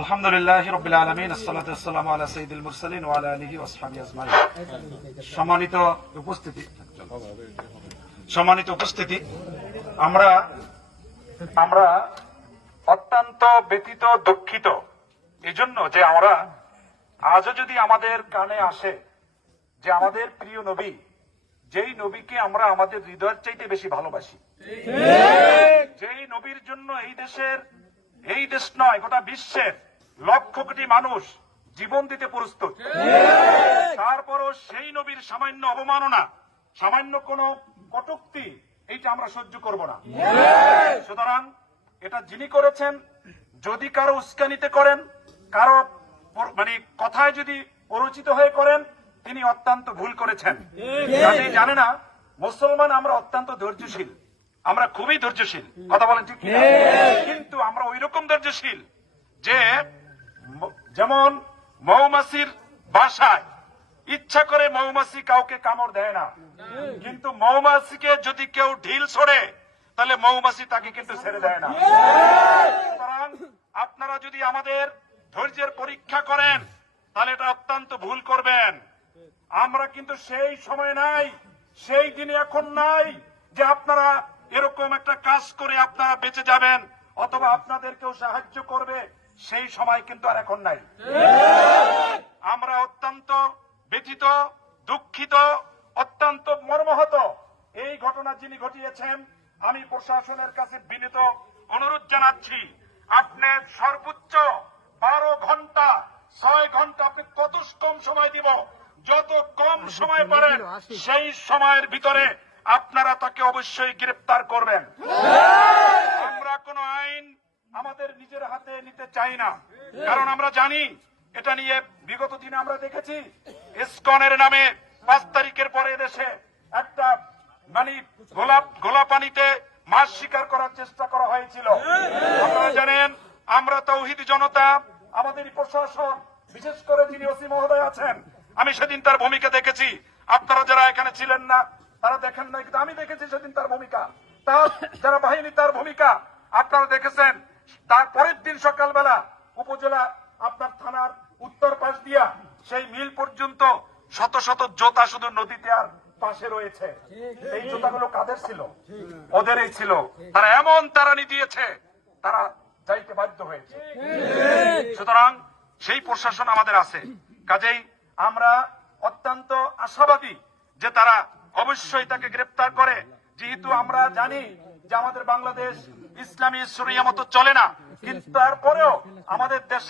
আলহামদুলিল্লাহি রাব্বিল আলামিন আসসালাতু ওয়াসসালামু আলা সাইয়্যিদিল মুরসালিন ওয়া আলা আলিহি ওয়া আসহাবিহি আজমাইন। সম্মানিত উপস্থিতি, আমরা অত্যন্ত ব্যথিত দুঃখিত এজন্য যে আমরা আজও যদি আমাদের কানে আসে যে আমাদের প্রিয় নবী, যেই নবীকে আমরা আমাদের হৃদয়ের চাইতে বেশি ভালোবাসি, যেই নবীর জন্য এই দেশ নয় গোটা বিশ্বের লক্ষ কোটি মানুষ জীবন দিতে প্রস্তুত, তারপরও সেই নবীর সামান্য অবমাননা, সামান্য কোন কটূক্তি এইটা আমরা সহ্য করব না। সুতরাং এটা যিনি করেছেন, যদি কারো উস্কানিতে করেন, কারো কথায় যদি পরিচিত হয়ে করেন, তিনি অত্যন্ত ভুল করেছেন। কাজেই জানে না মুসলমান আমরা অত্যন্ত ধৈর্যশীল, আমরা খুবই ধৈর্যশীল, কথা বলেন ঠিক কিনা? কিন্তু আমরা ওই রকম ধৈর্যশীল যে যেমন মৌমাছির বাসায় ইচ্ছা করে মৌমাছি কাউকে কামড় দেয় না, কিন্তু মৌমাছিকে যদি কেউ ঢিল ছোড়ে তাহলে মৌমাছি তাকে কিন্তু ছেড়ে দেয় না। সুতরাং আপনারা যদি আমাদের ধৈর্যের পরীক্ষা করেন তাহলে এটা অত্যন্ত ভুল করবেন। আমরা কিন্তু সেই সময় নাই, সেই দিনে এখন নাই যে আপনারা এরকম একটা কাজ করে আপনারা বেঁচে যাবেন অথবা আপনাদের কেউ সাহায্য করবে, সেই সময় কিন্তু আর এখন নাই। আমরা অত্যন্ত ব্যথিত, দুঃখিত, অত্যন্ত মর্মাহত। এই ঘটনা যিনি ঘটিয়েছেন, আমি প্রশাসনের কাছে বিনীত অনুরোধ জানাচ্ছি, আপনি সর্বোচ্চ 12 ঘন্টা 6 ঘন্টা, আপনি কত কম সময় দিব, যত কম সময় পারেন সেই সময়ের ভিতরে আপনারা তাকে অবশ্যই গ্রেফতার করবেন। আমরা কোন আইন আমাদের নিজের হাতে নিতে চাই না, কারণ আমরা জানি এটা নিয়ে বিগত দিনে আমরা দেখেছি ইসকনের নামে 5 তারিখের পরে দেশে একটা গোলাপানিতে মাছ শিকার করার চেষ্টা করা হয়েছিল। আপনারা জানেন আমরা তাওহীদি জনতা, আমাদের প্রশাসন, বিশেষ করে যিনি ওসি মহোদয় আছেন, আমি সেদিন তার ভূমিকা দেখেছি। আপনারা যারা এখানে ছিলেন না তারা দেখেন নাই, কিন্তু আমি দেখেছি সেদিন তার ভূমিকা, তার যারা বাহিনী তার ভূমিকা আপনারা দেখেছেন। তার পরের দিন সকালবেলা উপজেলা আপনার থানার উত্তর পাশ দিয়া সেই মিল পর্যন্ত শত শত জোতা শুধু নদীতে আর পাশে রয়েছে। এই জোতাগুলো কাদের ছিল? ওদেরই ছিল। তারা এমন তাড়ানি দিয়েছে, তারা যাইতে বাধ্য হয়েছে। সুতরাং সেই প্রশাসন আমাদের আছে। কাজেই আমরা অত্যন্ত আশাবাদী যে তারা অবশ্যই তাকে গ্রেফতার করে, যেহেতু আমরা জানি যে আমাদের বাংলাদেশ ইসলামী শরিয়া মতো চলে না, কিন্তু তারপরেও আমাদের দেশ